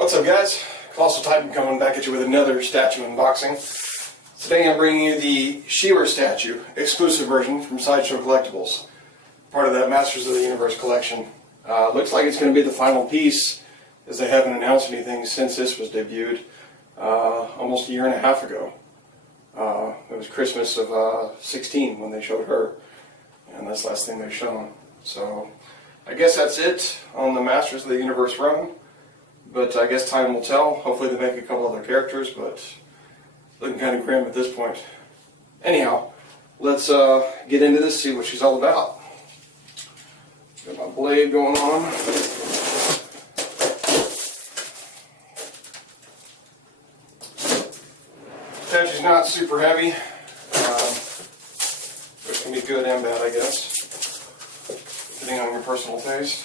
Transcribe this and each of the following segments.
What's up, guys? Colossal Titan coming back at you with another statue unboxing. Today I'm bringing you the Shearer statue, exclusive version from Sideshow Collectibles, part of that Masters of the Universe collection. Looks like it's going to be the final piece, as they haven't announced anything since this was debuted almost a year and a half ago. It was Christmas of 16 when they showed her, and that's the last thing they've shown. So I guess that's it on the Masters of the Universe run. But I guess time will tell. Hopefully they make a couple other characters, but looking kind of grim at this point. Anyhow, let's get into this, see what she's all about. Got my blade going on. Statue's not super heavy, which can be good and bad, I guess, depending on your personal taste,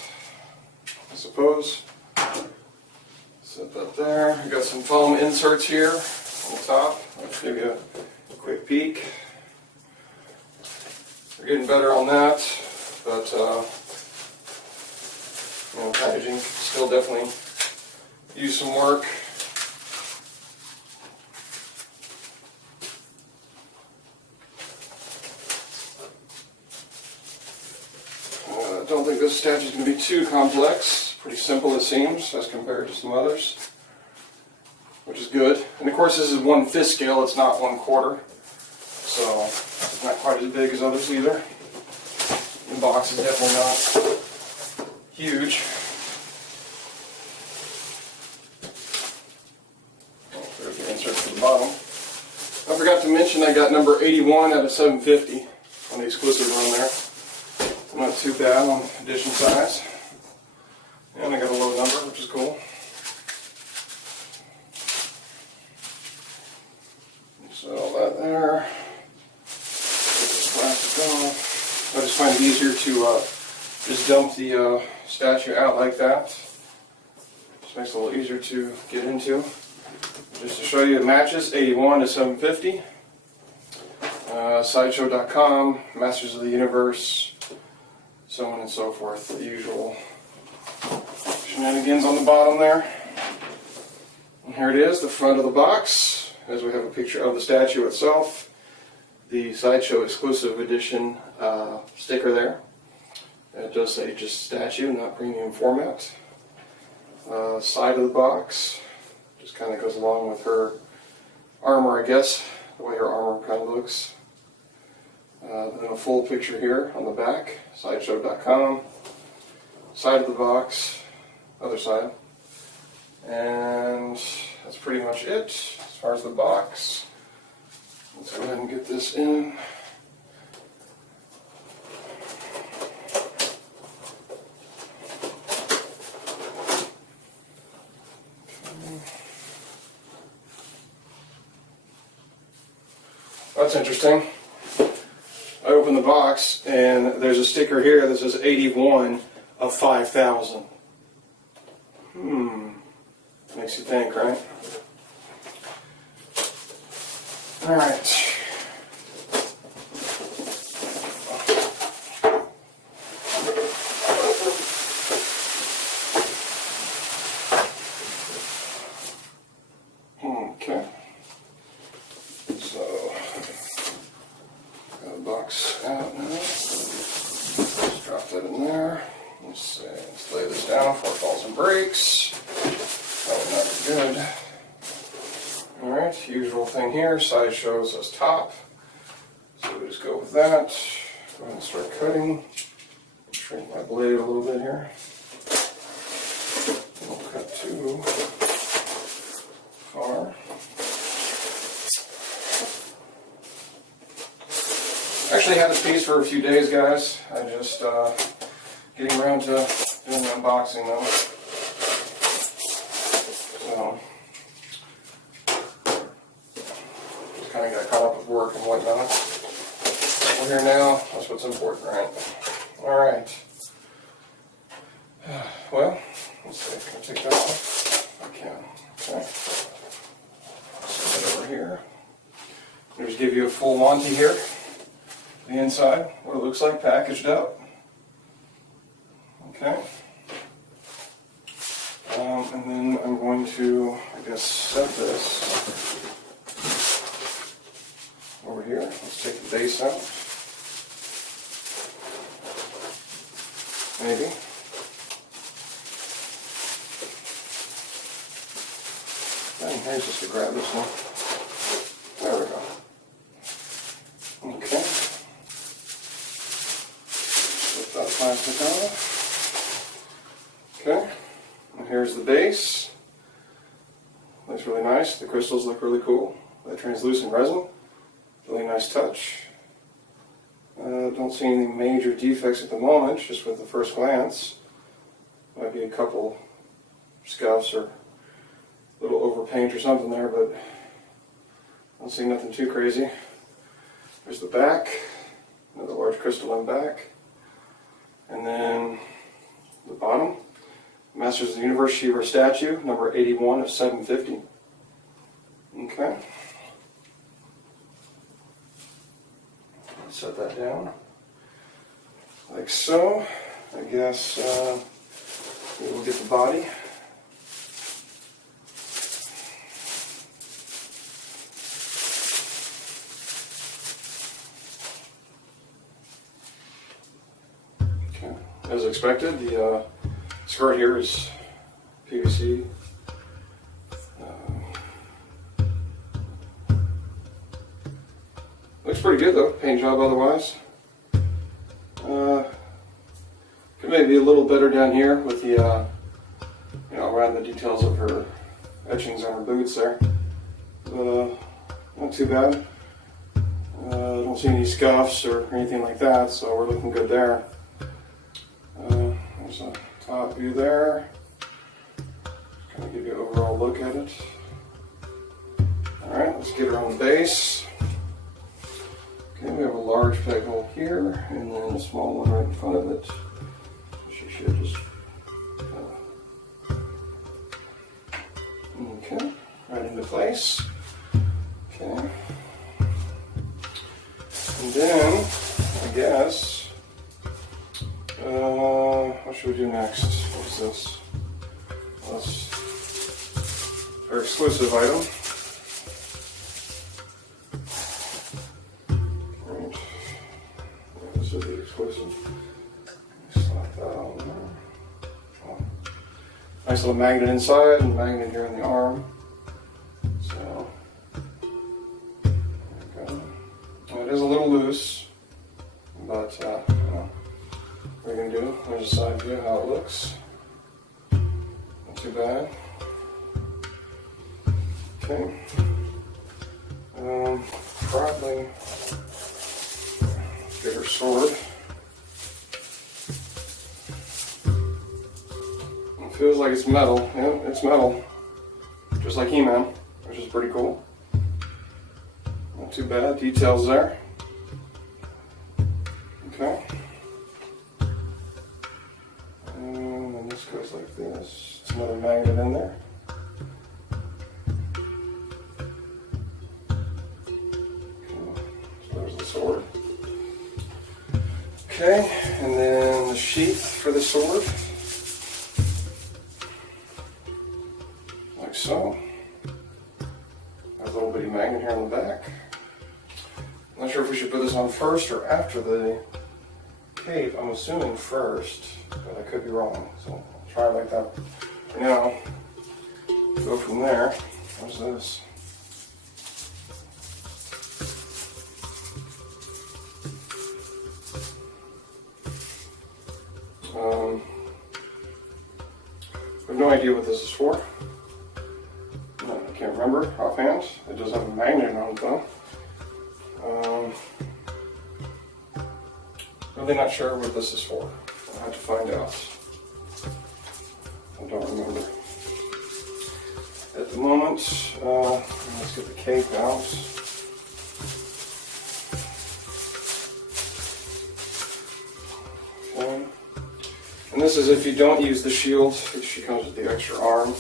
I suppose. Set that there. We've got some foam inserts here on the top. I'll give you a quick peek. We're getting better on that, but packaging still definitely use some work. I don't think this statue is going to be too complex. Pretty simple, it seems, as compared to some others, which is good. And of course, this is 1/5 scale, it's not 1/4, so it's not quite as big as others either. The box is definitely not huge. Oh, there's the insert to the bottom. I forgot to mention I got number 81 out of 750 on the exclusive run there. Not too bad on edition size. And I got a low number, which is cool. Set all that there. Get this plastic off. I just find it easier to just dump the statue out like that. Just makes it a little easier to get into. Just to show you, it matches 81 to 750. Sideshow.com, Masters of the Universe, so on and so forth. The usual shenanigans on the bottom there. And here it is, the front of the box, as we have a picture of the statue itself. The Sideshow exclusive edition sticker there. It does say just statue, not premium format. Side of the box just kind of goes along with her armor, I guess, the way her armor kind of looks. Then a full picture here on the back, Sideshow.com. Side of the box, other side, and that's pretty much it as far as the box. Let's go ahead and get this in. That's interesting. I open the box and there's a sticker here that says 81 of 5,000. Makes you think, right? Alright. Okay. So, got the box out now. Just drop that in there. Let's lay this down before it falls and breaks. That would not be good. Alright, usual thing here. Sideshow says top. So we just go with that. Go ahead and start cutting. Shrink my blade a little bit here. Don't cut too far. I actually had this piece for a few days, guys. I just getting around to doing the unboxing though. So just kind of got caught up with work and whatnot. We're here now. That's what's important, right? All right. Well, let's see. Can I take that off? I can. Okay. Set that over here. I'll just give you a full Monty here. The inside, what it looks like packaged up. Okay. And then I'm going to, I guess, set this over here. Let's take the base out. Maybe. And here's just to grab this one. There we go. Okay. Put that plastic off. Okay. And here's the base. Looks really nice. The crystals look really cool. That translucent resin. Really nice touch. Don't see any major defects at the moment, just with the first glance. Might be a couple scuffs or a little overpaint or something there, but don't see nothing too crazy. There's the back, another large crystal in back. And then the bottom, Masters of the Universe Shiva statue, number 81 of 750. Okay. Set that down like so. I guess we'll get the body. Okay. As expected, the skirt here is PVC. Looks pretty good though, paint job otherwise. Could maybe be a little better down here with the, around the details of her etchings on her boots there. Not too bad. Don't see any scuffs or anything like that, so we're looking good there. There's a top view there. Kind of give you an overall look at it. Alright, let's get her on the base. Okay, we have a large peg hole here, and then a small one right in front of it. She should just... okay, right into place. Okay. And then, I guess, what should we do next? What's this? That's our exclusive item. Right. This is the exclusive. Slap that on there. Oh. Nice little magnet inside and magnet here on the arm. So, there we go. Well, it is a little loose, but what are you going to do? There's a side view, how it looks. Not too bad. Okay. Probably get her sword. It feels like it's metal. Yeah, it's metal. Just like He-Man, which is pretty cool. Not too bad. Details there. Okay. And then this goes like this. It's another magnet in there. Okay. So there's the sword. Okay, and then the sheath for the sword. Like so. There's a little bitty magnet here on the back. I'm not sure if we should put this on first or after the cape. I'm assuming first, but I could be wrong. So I'll try it like that for now. Go from there. What's this? I have no idea what this is for. No, I can't remember offhand. It does have a magnet on it though. Really not sure what this is for. I'll have to find out. I don't remember. At the moment, let's get the cape out. Okay. And this is if you don't use the shield, she comes with the extra arm,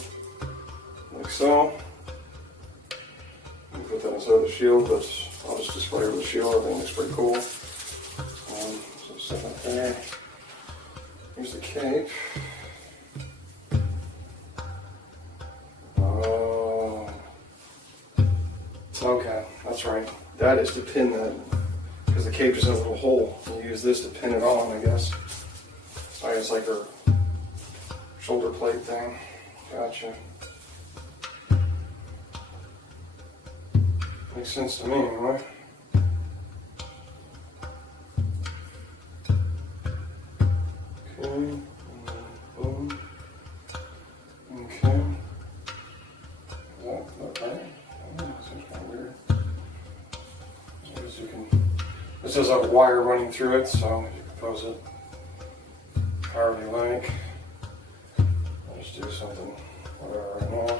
like so. You put that inside the shield, but I'll just display her with the shield. I think it looks pretty cool. So set that there. Here's the cape. that is to pin that, because the cape just has a little hole. You use this to pin it on, I guess. So I guess like her shoulder plate thing. Gotcha. Makes sense to me anyway. Okay, boom. Okay. Is that right? Oh, seems kind of weird. I guess you can. This has a wire running through it, so you can pose it however you like. I'll just do something, whatever, right now.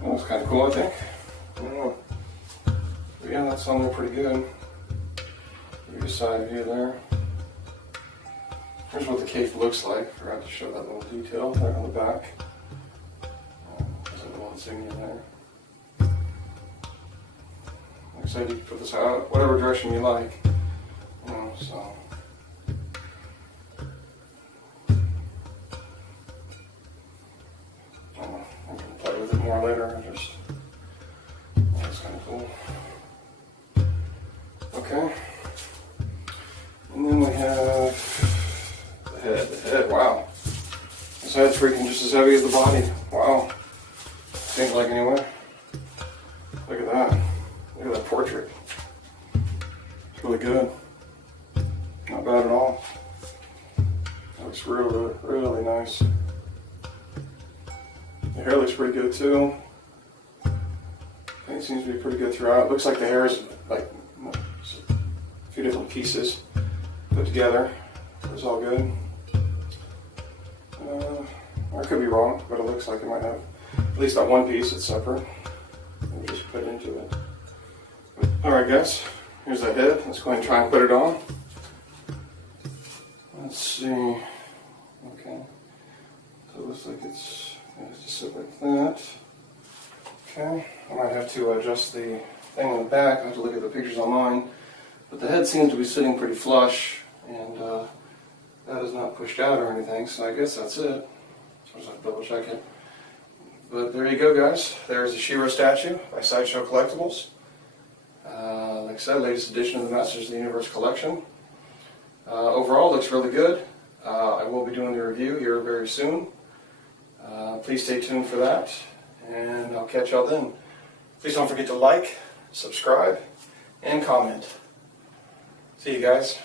That looks kind of cool, I think. I don't know. But yeah, that's on there pretty good. Give you a side view there. Here's what the cape looks like. Forgot to show that little detail there on the back. There's a little insignia there. Like I said, you can put this out whatever direction you like. You know, so. I can play with it more later. That's kind of cool. Okay. And then we have the head. The head, wow. This head's freaking just as heavy as the body. Wow. Seems like anyway. Look at that. Look at that portrait. It's really good. Not bad at all. Looks really, really nice. The hair looks pretty good too. I think it seems to be pretty good throughout. It looks like the hair is like a few different pieces put together. It's all good. I could be wrong, but it looks like it might have at least that one piece that's separate. Let me just put it into it. Alright guys, here's the head. Let's go ahead and try and put it on. Let's see. Okay. So it looks like it's just sit like that. Okay. I might have to adjust the thing on the back. I have to look at the pictures online. But the head seems to be sitting pretty flush, and that is not pushed out or anything, so I guess that's it. So I'll just have to double check it. But there you go, guys. There's the She-Ra statue by Sideshow Collectibles. Like I said, latest edition of the Masters of the Universe collection. Overall, it looks really good. I will be doing the review here very soon. Please stay tuned for that, and I'll catch y'all then. Please don't forget to like, subscribe, and comment. See you guys.